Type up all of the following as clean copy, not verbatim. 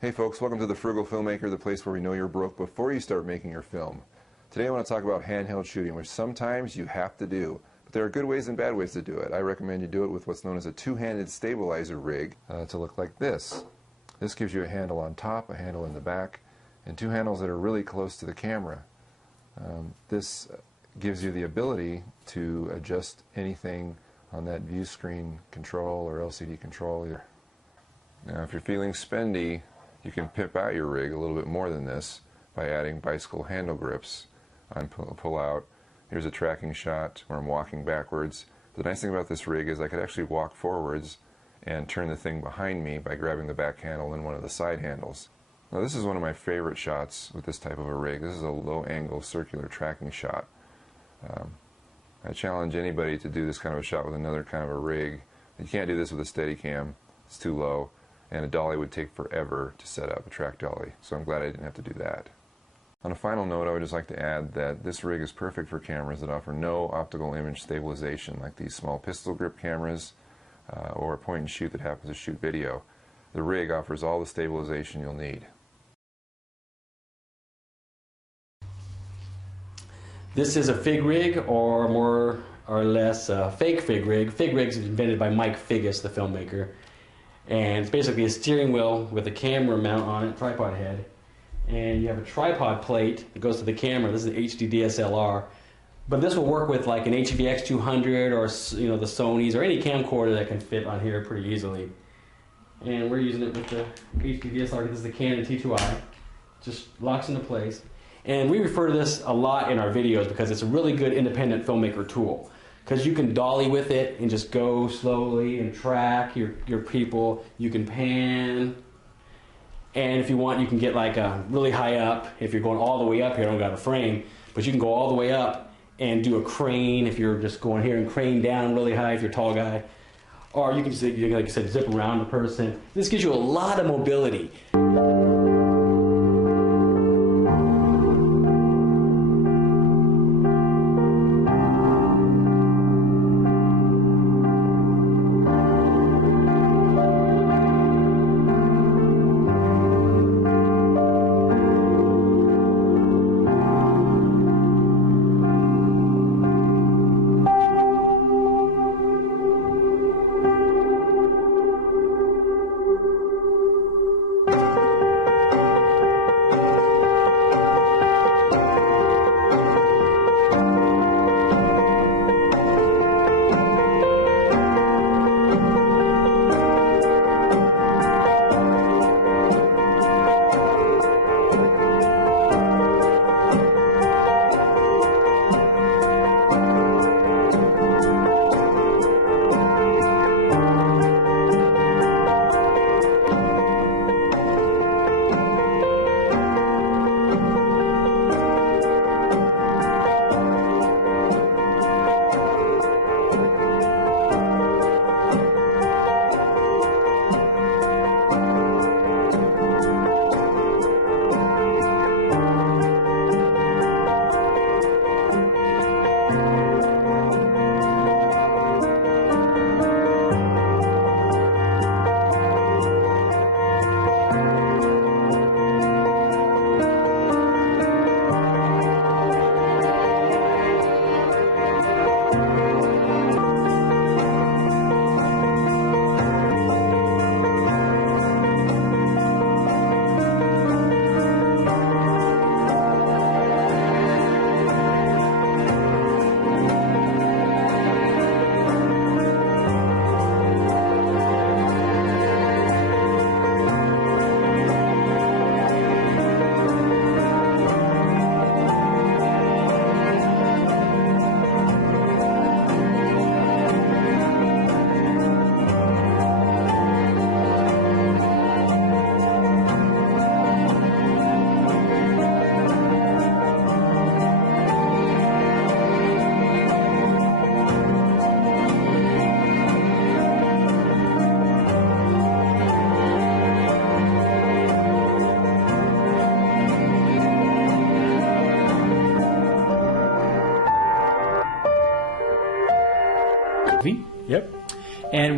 Hey folks, welcome to The Frugal Filmmaker, the place where we know you're broke before you start making your film. Today I want to talk about handheld shooting, which sometimes you have to do. But there are good ways and bad ways to do it. I recommend you do it with what's known as a two-handed stabilizer rig to look like this. This gives you a handle on top, a handle in the back, and two handles that are really close to the camera. This gives you the ability to adjust anything on that view screen control or LCD control. Now if you're feeling spendy, you can pimp out your rig a little bit more than this by adding bicycle handle grips on pull out. Here's a tracking shot where I'm walking backwards. The nice thing about this rig is I could actually walk forwards and turn the thing behind me by grabbing the back handle and one of the side handles. Now this is one of my favorite shots with this type of a rig. This is a low angle circular tracking shot. I challenge anybody to do this kind of a shot with another kind of a rig. You can't do this with a Steadicam, it's too low. And a dolly would take forever to set up, a track dolly, so I'm glad I didn't have to do that. On a final note, I would just like to add that this rig is perfect for cameras that offer no optical image stabilization, like these small pistol grip cameras or a point and shoot that happens to shoot video. The rig offers all the stabilization you'll need. This is a fig rig, or more or less a fake fig rig. Fig rigs is invented by Mike Figgis, the filmmaker. And it's basically a steering wheel with a camera mount on it, tripod head. And you have a tripod plate that goes to the camera. This is an HD DSLR. But this will work with like an HVX 200 or the Sony's or any camcorder that can fit on here pretty easily. And we're using it with the HD DSLR. This is the Canon T2i. Just locks into place. And we refer to this a lot in our videos because it's a really good independent filmmaker tool. Because you can dolly with it and just go slowly and track your people. You can pan. And if you want, you can get like a really high up. If you're going all the way up here, I don't got a frame. But you can go all the way up and do a crane if you're just going here and crane down really high if you're a tall guy. Or you can just, like I said, zip around the person. This gives you a lot of mobility.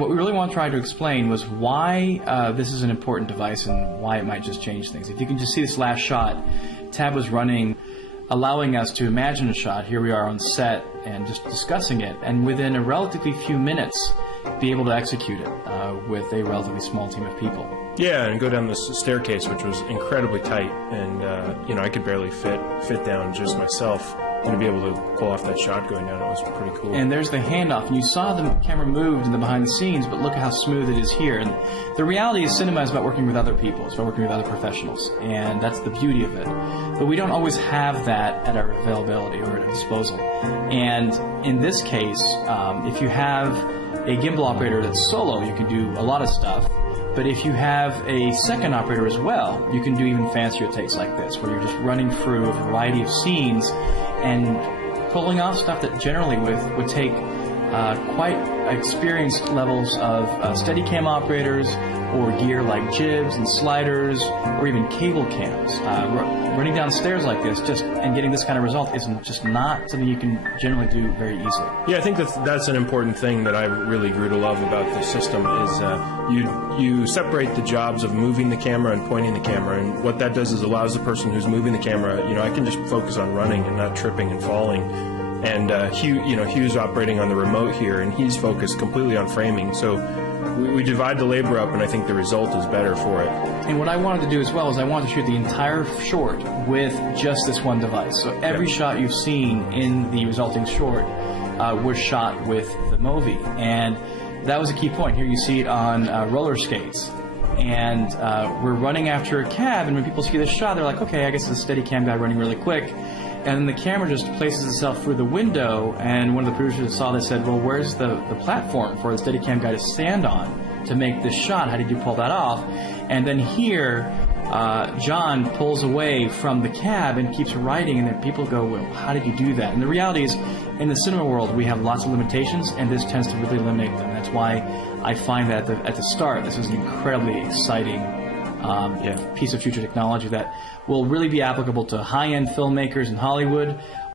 what we really want to try to explain was why this is an important device and why it might just change things. If you can just see this last shot, Tab was running, allowing us to imagine a shot. Here we are on set and just discussing it, and within a relatively few minutes be able to execute it with a relatively small team of people. Yeah, and go down this staircase, which was incredibly tight, and you know, I could barely fit down just myself. And to be able to pull off that shot going down, it was pretty cool. And there's the handoff, and you saw the camera moved in the behind the scenes, but look at how smooth it is here. And the reality is cinema is about working with other people, it's about working with other professionals, and that's the beauty of it. But we don't always have that at our availability or at our disposal. And in this case, if you have a gimbal operator that's solo, you can do a lot of stuff. But if you have a second operator as well, you can do even fancier takes like this, where you're just running through a variety of scenes and pulling off stuff that generally would take quite experienced levels of Steadicam operators or gear like jibs and sliders or even cable cams. Running downstairs like this and getting this kind of result is just not something you can generally do very easily. Yeah, I think that's an important thing that I really grew to love about the system is you separate the jobs of moving the camera and pointing the camera, and what that does is allows the person who's moving the camera, you know, I can just focus on running and not tripping and falling. And Hugh's operating on the remote here, and he's focused completely on framing. So we divide the labor up, and I think the result is better for it. And what I wanted to do as well is I wanted to shoot the entire short with just this one device. So every shot you've seen in the resulting short was shot with the Movi. And that was a key point. Here you see it on roller skates. And we're running after a cab, and when people see this shot, they're like, okay, I guess it's a Steadicam guy running really quick. And then the camera just places itself through the window, and one of the producers saw this said, well, where's the platform for the Steadicam guy to stand on to make this shot? How did you pull that off? And then here, John pulls away from the cab and keeps writing, and then people go, well, how did you do that? And the reality is, in the cinema world, we have lots of limitations, and this tends to really eliminate them. That's why I find that at the start, this is an incredibly exciting piece of future technology that will really be applicable to high-end filmmakers in Hollywood